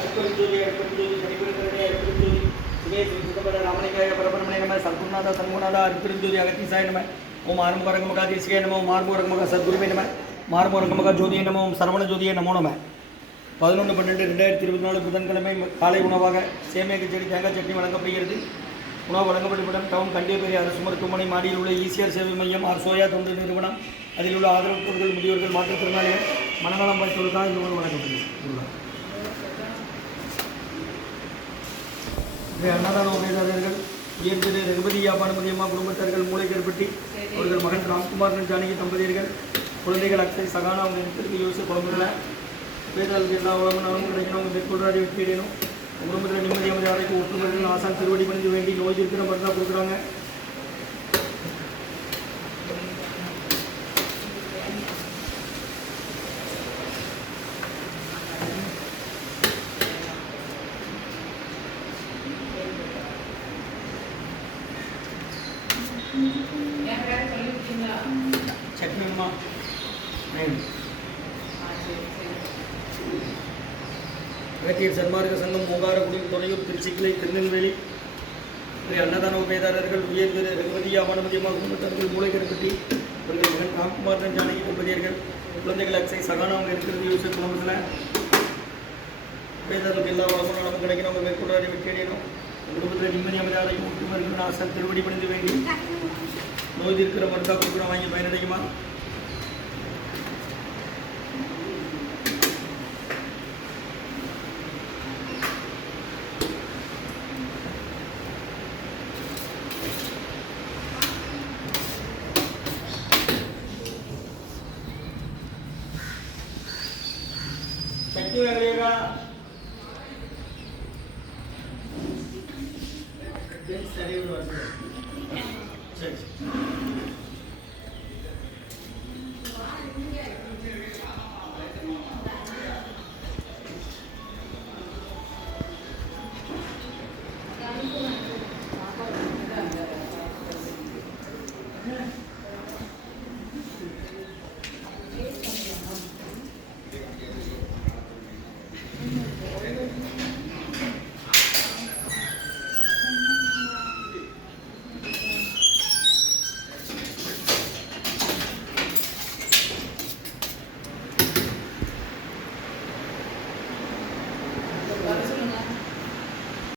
அற்புதஜோதி அற்புதஜோதி கனிபுரக்கரடே அற்புதஜோதி சிவே சுத்தபட ராமலிங்காய பரபரமணே நம சத்குருநாத சண்முகநாத அற்புதஜோதி அகத்தீசாய நம ஓம் ஆரம்பரகமகா தேசிகாய நம ஓம் ஆர்மரகமகா சத்குருவே நம மார்மரகமகா ஜோதியை நம ஓம் சரவண ஜோதியை நமோ நம 11/12/2024 புதன்கிழமை காலை உணவாக சேமியா கிச்சடி தேங்காய் சட்னி வழங்கப்படுகிறது. உணவு வழங்கப்படும் டவுன் கண்டியப்பேரி அரசு மருத்துவமனை மாடியில் உள்ள ஈசிஆர் சேவை மையம் சோயா தொண்டு நிறுவனம் அதில் உள்ள ஆதரவற்றோர்கள் முதியோர்கள் மாற்றுத்திறனாளிகள் மனநலம் வாய்த்தோருக்காக இந்த உணவு வழங்கப்படுகிறது. அன்னதான உபயதாரர்கள் உயர்திரு ரகுபதி யாபானுமதி அம்மா குடும்பத்தார்கள் மூளைக்கருப்பட்டி அவர்கள் மகன் ராம்குமார் ஜானகி தம்பதியர்கள் குழந்தைகள் அக்ஷய் சகானா அவங்க இடத்திற்கு யோசிச்சு குழம்புல வேதாளுக்கு எல்லா உலகம் நலம் கிடைக்கணும். அவங்க மேற்கொள்றாடி வெற்றி அடையணும். குடும்பத்தில் நிம்மதி அமைதி அடைக்கு ஒற்றுமைகள் ஆசான் திருவடி பணிந்து வேண்டி நோய் இருக்கிற மருந்தாக கொடுக்குறாங்க. சட்னி அம்மா வேட்டியர் சன்மார்க்க சங்கம் மூங்காரக்குடி துறையூர் திருச்சிக்கிளை திருநெல்வேலி அன்னதான உபயதாரர்கள் உயர் திரு ரகுபதி அமனுமதியம்மா குடும்பத்தார்கள் மூளைக்கருப்பட்டி அவர்கள் மகன் ராம்குமார் ஜானகி தம்பதியர்கள் குழந்தைகள் அக்ஷய் சகானா அவங்க இருக்கிறது யோசிச்சு குடும்பத்தில் உபயதாரர்களுக்கு எல்லா வளமும் நலமும் கிடைக்கணும். அவங்க மேற்கொள்ளாடி வெற்றி அடையணும். குடும்பத்தில் நிம்மதி அமைதியாலையும் ஒற்றுமர்கள் ஆசான் திருவடி பணிந்து வேண்டி நோய் இருக்கிற மருந்தா கொடுக்குறோம் வாங்கி பயனடைக்குமா. சக்தி வேலையா சரி சரி